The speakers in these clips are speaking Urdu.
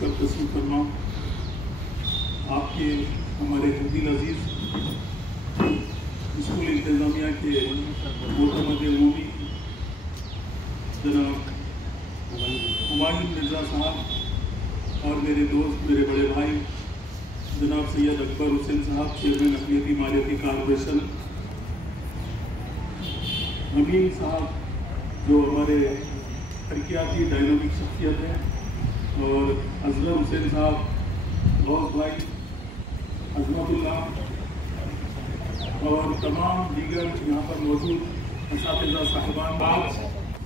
کا تسلیم فرما آپ کے ہمارے دل عزیز اسکول انتظامیہ کے معتمد عمومی جناب ہمایوں مرزا صاحب اور میرے دوست میرے بڑے بھائی جناب سید اکبر حسین صاحب چیئرمین اقلیتی مالیاتی کارپوریشن، نبیل صاحب جو ہمارے ترقیاتی ڈائنامک شخصیت ہیں، اور اصغر حسین صاحب، غوث بھائی، عظمت اللہ اور تمام دیگر یہاں پر موجود اساتذہ صاحبان، آج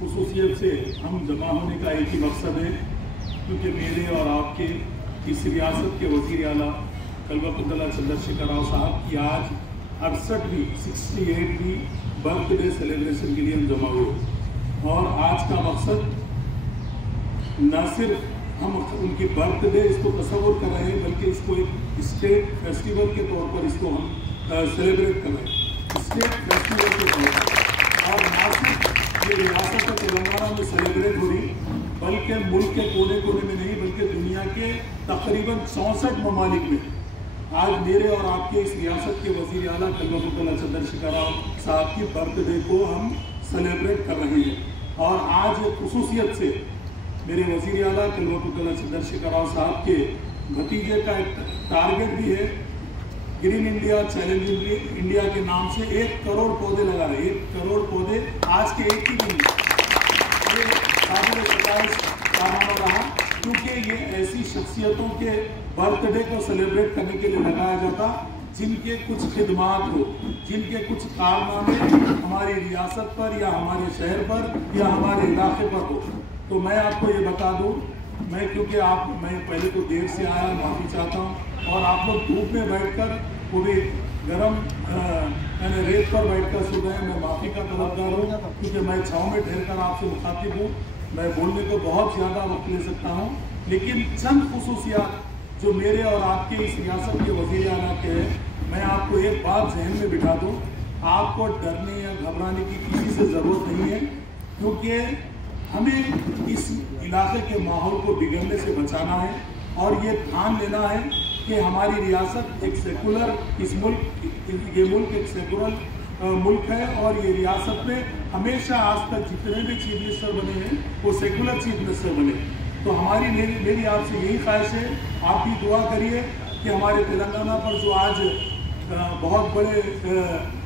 خصوصیت سے ہم جمع ہونے کا ایک ہی مقصد ہے کیونکہ میرے اور آپ کے اس ریاست کے وزیر اعلیٰ کلبہ اللہ چندر شیکھر راؤ صاحب کی آج 68ویں برتھ ڈے سیلیبریشن کے لیے ہم جمع ہوئے، اور آج کا مقصد نہ صرف ہم ان کی برتھ ڈے اس کو تصور کر رہے ہیں بلکہ اس کو ایک اسٹیٹ فیسٹیول کے طور پر اس کو ہم سیلیبریٹ کر رہے ہیں، اسٹیٹ فیسٹیول کے طور پر، اور نہ صرف یہ ریاست تلنگانہ میں سیلیبریٹ ہو رہی بلکہ ملک کے کونے کونے میں نہیں بلکہ دنیا کے تقریباً 64 ممالک میں آج میرے اور آپ کے اس ریاست کے وزیر اعلیٰ کلبہ اللہ چندر شیکھر راؤ صاحب کی برتھ ڈے کو ہم سیلیبریٹ کر رہے ہیں۔ اور آج خصوصیت سے میرے وزیر اعلیٰ کلبہ اللہ چندر شیکھر راؤ صاحب کے بھتیجے کا ایک ٹارگٹ بھی ہے، گرین انڈیا چیلنج انڈیا کے نام سے 1 کروڑ پودے لگا رہے ہیں۔ 1 کروڑ پودے آج کے ایک ہی دن یہ قابل ستائش کارنامہ رہا، کیونکہ یہ ایسی شخصیتوں کے برتھ ڈے کو سیلیبریٹ کرنے کے لیے لگایا جاتا جن کے کچھ خدمات ہو، جن کے کچھ کارنامے ہماری ریاست پر یا ہمارے شہر پر یا ہمارے علاقے پر ہو۔ تو میں آپ کو یہ بتا دوں، کیونکہ میں پہلے تو دیر سے آیا، معافی چاہتا ہوں، اور آپ لوگ دھوپ میں بیٹھ کر پوری گرم ریت پر بیٹھ کر سن رہے ہیں، میں معافی کا طلبگار ہوں کیونکہ میں چھاؤں میں ٹھہر کر آپ سے مخاطب ہوں، میں بولنے کو بہت زیادہ وقت لے سکتا ہوں، لیکن چند خصوصیات جو میرے اور آپ کے اس ریاست کے وزیر اعلیٰ کے ہیں، میں آپ کو ایک بات ذہن میں بٹھا دوں، آپ کو ڈرنے یا گھبرانے کی کسی سے ضرورت نہیں ہے، کیونکہ ہمیں اس علاقے کے ماحول کو بگڑنے سے بچانا ہے، اور یہ دھیان لینا ہے کہ ہماری ریاست ایک سیکولر یہ ملک ایک سیکولر ملک ہے، اور یہ ریاست میں ہمیشہ آج تک جتنے بھی چیف منسٹر بنے ہیں وہ سیکولر چیف منسٹر بنے۔ تو میری آپ سے یہی خواہش ہے، آپ بھی دعا کریے کہ ہمارے تلنگانہ پر جو آج بہت بڑے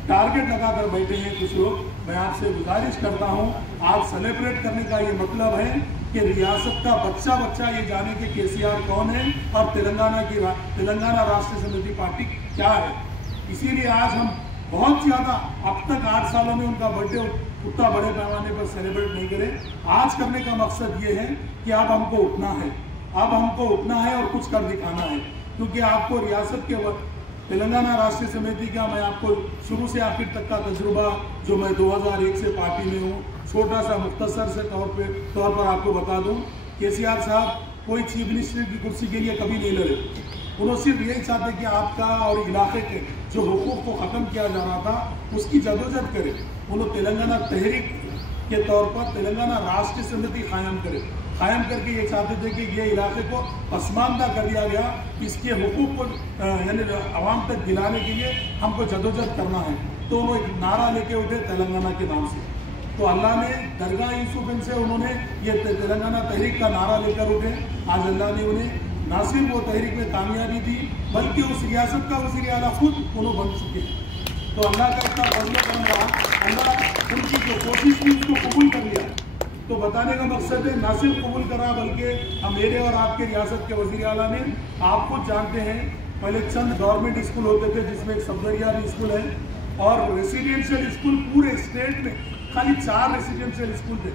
ٹارگٹ لگا کر بیٹھے ہیں کچھ لوگ، میں آپ سے گزارش کرتا ہوں، آپ سیلیبریٹ کرنے کا یہ مطلب ہے کہ ریاست کا بچہ یہ جانے کہ KCR کون ہے اور تلنگانہ راشٹریہ سمیتی پارٹی کیا ہے۔ اسی لیے آج ہم بہت زیادہ اب تک 8 سالوں میں ان کا برتھ ڈے اتنا بڑے پیمانے پر سیلیبریٹ نہیں کرے۔ آج کرنے کا مقصد یہ ہے کہ اب ہم کو اٹھنا ہے اور کچھ کر دکھانا ہے، کیونکہ آپ کو ریاست کے تلنگانہ راشٹریہ سمیتی کا میں آپ کو شروع سے آخر تک کا تجربہ جو میں 2001 سے پارٹی میں ہوں، چھوٹا سا مختصر سے طور پر آپ کو بتا دوں، KCR صاحب کوئی چیف منسٹر کی کرسی کے لیے کبھی نہیں لڑے، انہوں صرف یہی چاہتے کہ آپ کا اور علاقے کے جو حقوق کو ختم کیا جا رہا تھا اس کی جدوجہد کرے۔ انہوں تلنگانہ تحریک کے طور پر تلنگانہ راشٹریہ سمیتی قائم کر کے یہ چاہتے تھے کہ یہ علاقے کو پسماندہ کر دیا گیا، اس کے حقوق کو یعنی عوام تک دلانے کے لیے ہم کو جدوجہد کرنا ہے۔ تو انہوں ایک نعرہ لے کے اٹھے تلنگانہ کے نام سے، تو اللہ نے درگاہ یوسف ان سے انہوں نے یہ تلنگانہ تحریک کا نعرہ لے کر اٹھے، آج اللہ نے انہیں نہ صرف وہ تحریک میں کامیابی دی بلکہ اس ریاست کا وزیر اعلیٰ خود انہوں بن چکے ہیں۔ تو اللہ کا اتنا فضل و کرم رہا، اللہ ان کی جو کوشش تھی اس کو قبول کر لیا۔ تو بتانے کا مقصد ہے نہ صرف قبول کرا بلکہ میرے اور آپ کے ریاست کے وزیر اعلیٰ نے، آپ خود جانتے ہیں پہلے چند گورنمنٹ اسکول ہوتے تھے جس میں ایک صفدریہ بھی اسکول ہے، اور ریسیڈینشیل اسکول پورے اسٹیٹ میں خالی 4 ریسیڈینشیل اسکول تھے،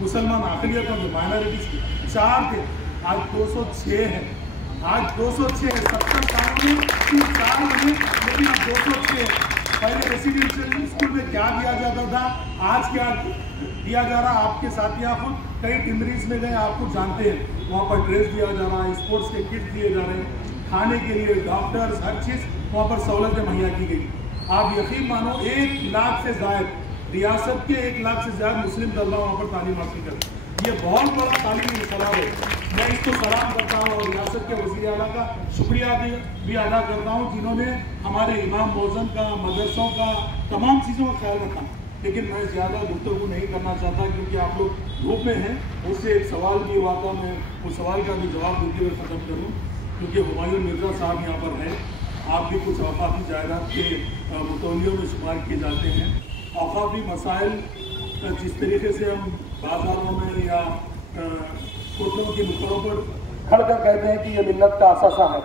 مسلمان اقلیتوں کے مائنارٹیز کے 4 تھے، آج 206 ہیں۔ آج 206 ہے، 70 سالوں میں صرف 4 بنے، لیکن اب 206 ہے۔ پہلے ریسیڈینشیل اسکول میں کیا دیا جاتا تھا، آج کیا دیا جا رہا، آپ کے ساتھیاں خود کئی ٹمریز میں گئے، آپ خود جانتے ہیں، وہاں پر ڈریس دیا جا رہا ہے، اسپورٹس کے کٹ دیے جا رہے ہیں، کھانے کے لیے ڈاکٹرز، ہر چیز وہاں پر سہولتیں مہیا کی گئی۔ آپ یقین مانو 1 لاکھ سے زائد ریاست کے 1 لاکھ سے زیادہ مسلم طلبہ وہاں پر تعلیم حاصل کرتے ہیں. یہ بہت بڑا تعلیمی انقلاب ہے. میں اس کو سلام کرتا ہوں اور ریاست کے وزیر اعلیٰ کا شکریہ بھی ادا کرتا ہوں جنہوں نے ہمارے امام موزن کا، مدرسوں کا، تمام چیزوں کا خیال رکھا. لیکن میں زیادہ گفتگو نہیں کرنا چاہتا کیونکہ آپ لوگ دھوپ میں ہیں. مجھ سے ایک سوال بھی ہوا تھا، میں اس سوال کا بھی جواب دیتے ہوئے ختم کروں کیونکہ ہمایوں مرزا صاحب یہاں پر ہیں. آپ بھی کچھ اوقافی جائیداد کے متولیوں میں شمار کیے جاتے ہیں. اوقافی مسائل جس طریقے سے ہم بازاروں میں یا کوٹوں کی نکڑوں پر کھڑ کر کہتے ہیں کہ یہ ملت کا اثاثہ ہے،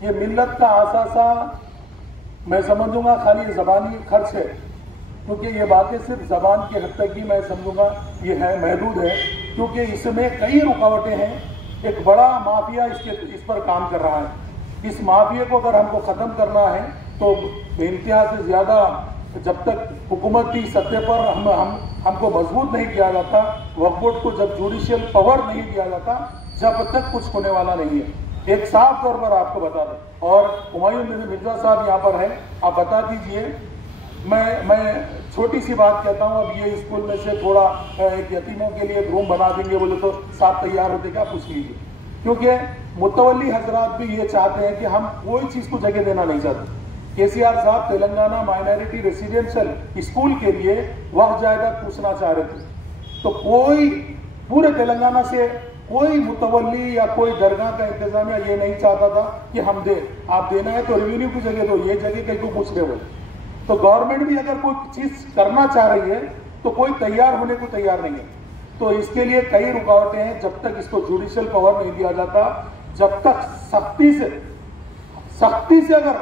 یہ ملت کا اثاثہ میں سمجھوں گا خالی زبانی خرچ ہے، کیونکہ یہ باتیں صرف زبان کی حد تک ہی میں سمجھوں گا یہ ہے، محدود ہے، کیونکہ اس میں کئی رکاوٹیں ہیں. ایک بڑا مافیا اس پر کام کر رہا ہے. اس مافیا کو اگر ہم کو ختم کرنا ہے تو بے انتہا سے زیادہ جب تک حکومتی سطح پر ہم کو مضبوط نہیں کیا جاتا، وقف بورڈ کو جب جوڈیشل پاور نہیں دیا جاتا، جب تک کچھ ہونے والا نہیں ہے. ایک صاف طور پر آپ کو بتا دیں، اور ہمایوں مرزا صاحب یہاں پر ہیں، آپ بتا دیجئے. میں چھوٹی سی بات کہتا ہوں، اب یہ اسکول میں سے تھوڑا ایک یتیموں کے لیے روم بنا دیں گے بولے تو صاحب تیار ہوتے کیا پوچھ لیجیے، کیونکہ متولی حضرات بھی یہ چاہتے ہیں کہ ہم کوئی چیز کو جگہ دینا نہیں چاہتے. KCR صاحب تلنگانہ مائنارٹی ریسیڈینشل اسکول کے لیے وقف جائیداد پوچھنا چاہ رہے تھے، تو کوئی پورے تلنگانہ سے کوئی متولی یا کوئی درگاہ کا انتظامیہ یہ نہیں چاہتا تھا کہ ہم دیں. آپ دینا ہے تو ریونیو کی جگہ دو، یہ جگہ کہیں کو پوچھ رہے ہو. تو گورنمنٹ بھی اگر کوئی چیز کرنا چاہ رہی ہے تو کوئی تیار ہونے کو تیار نہیں ہے. تو اس کے لیے کئی رکاوٹیں ہیں. جب تک اس کو جوڈیشل پاور نہیں دیا جاتا، جب تک سختی سے اگر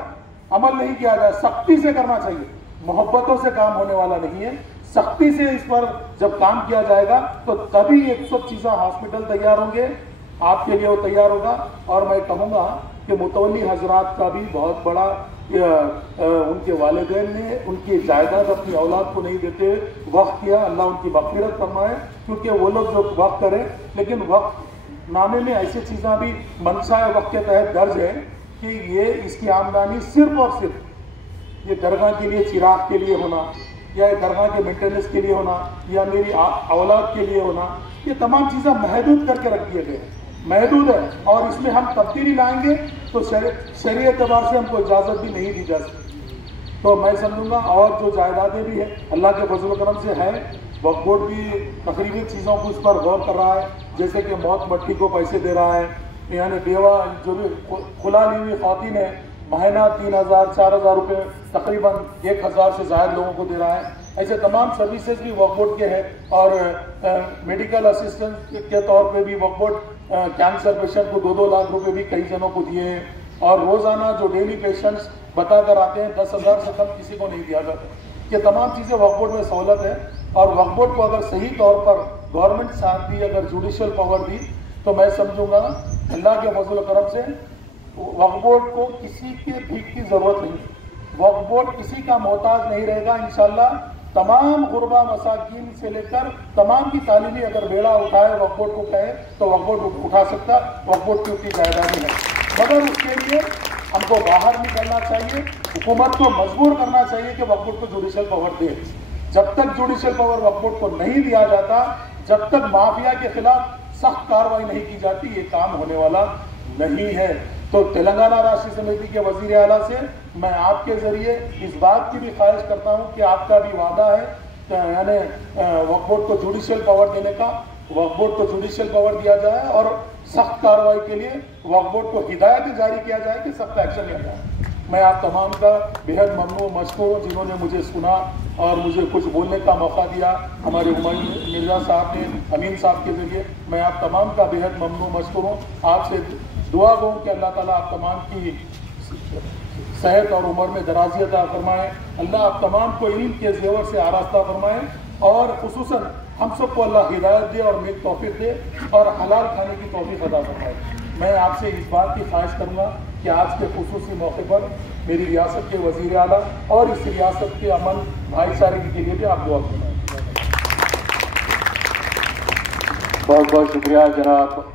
عمل نہیں کیا جائے، سختی سے کرنا چاہیے، محبتوں سے کام ہونے والا نہیں ہے. سختی سے اس پر جب کام کیا جائے گا تو تبھی یہ سب چیزیں ہاسپٹل تیار ہوں گے، آپ کے لیے وہ تیار ہوگا. اور میں کہوں گا کہ متولی حضرات کا بھی بہت بڑا ان کے والدین نے ان کی جائیداد اپنی اولاد کو نہیں دیتے وقف کیا. اللہ ان کی مغفرت فرمائے، کیونکہ وہ لوگ جو وقف کریں، لیکن وقف نامے میں ایسی چیزیں بھی منشا وقف کے تحت درج ہے کہ یہ اس کی آمدنی صرف اور صرف یہ درگاہ کے لیے چراغ کے لیے ہونا، یا درگاہ کے مینٹیننس کے لیے ہونا، یا میری اولاد کے لیے ہونا، یہ تمام چیزیں محدود کر کے رکھ دیے گئے، محدود ہے. اور اس میں ہم تبدیلی لائیں گے تو شرعی اعتبار سے ہم کو اجازت بھی نہیں دی جا سکتی. تو میں سمجھوں گا اور جو جائیدادیں بھی ہیں اللہ کے فضل و کرم سے ہیں. وقف بورڈ بھی تقریبی چیزوں کو اس پر غور کر رہا ہے، جیسے کہ موت مٹی کو پیسے دے رہا ہے، یعنی بیوہ جو بھی کھلا لی ہوئی خواتین ہے مہینہ 3,000 4,000 روپے تقریباً 1,000 سے زائد لوگوں کو دے رہا ہے. ایسے تمام سروسز بھی وقف بورڈ کے ہیں. اور میڈیکل اسسٹنٹ کے طور پہ بھی وقف بورڈ کینسر پیشنٹ کو 2-2 لاکھ روپے بھی کئی جنوں کو دیے ہیں. اور روزانہ جو ڈیلی پیشنٹس بتا کر آتے ہیں 10,000 سے کم کسی کو نہیں دیا جاتا. یہ تمام چیزیں وقف بورڈ میں سہولت ہے. اور وقف بورڈ کو اگر صحیح طور پر گورنمنٹ ساتھ دی، اگر جوڈیشل پاور دی، تو میں سمجھوں گا اللہ کے فضل و کرم سے وقف بورڈ کو کسی کے بھیک کی ضرورت نہیں. وقف بورڈ کسی کا محتاج نہیں رہے گا انشاءاللہ. تمام غربا مساکین سے لے کر تمام کی تعلیمی اگر بیڑا اٹھائے وقف بورڈ کو کہے تو وقف بورڈ اٹھا سکتا. وقف بورڈ کی اتنی جائیدادی ہے، مگر اس کے لیے ہم کو باہر نکلنا چاہیے، حکومت کو مجبور کرنا چاہیے کہ وقف بورڈ کو جوڈیشل پاور دے. جب تک جوڈیشل پاور وقف بورڈ کو نہیں دیا جاتا، جب تک مافیا کے خلاف سخت کارروائی نہیں کی جاتی، یہ کام ہونے والا نہیں ہے. تو تلنگانہ راشٹریہ سمیتی کے وزیر اعلیٰ سے میں آپ کے ذریعے اس بات کی بھی خواہش کرتا ہوں کہ آپ کا بھی وعدہ ہے یعنی وقف بورڈ کو جوڈیشل پاور دینے کا، وقف بورڈ کو جوڈیشل پاور دیا جائے اور سخت کارروائی کے لیے وقف بورڈ کو ہدایت جاری کیا جائے کہ سخت ایکشن لیا جائے. میں آپ تمام کا بےحد ممنون مشکور ہوں جنہوں نے مجھے سنا اور مجھے کچھ بولنے کا موقع دیا. ہمارے ہمایوں مرزا صاحب نے، امین صاحب کے ذریعے میں آپ تمام کا بےحد ممنون مشکور ہوں. آپ سے دعا گو کہ اللہ تعالیٰ آپ تمام کی صحت اور عمر میں درازی عطا فرمائے. اللہ آپ تمام کو علم کے زیور سے آراستہ فرمائے، اور خصوصاً ہم سب کو اللہ ہدایت دے اور نیک توفیق دے اور حلال کھانے کی توفیق عطا فرمائے. میں آپ سے اس بات کی خواہش کروں گا کہ آج کے خصوصی موقع پر میری ریاست کے وزیر اعلیٰ اور اس ریاست کے امن بھائی چارگی کے لیے بھی آپ دعا فرمائیں. بہت بہت شکریہ جناب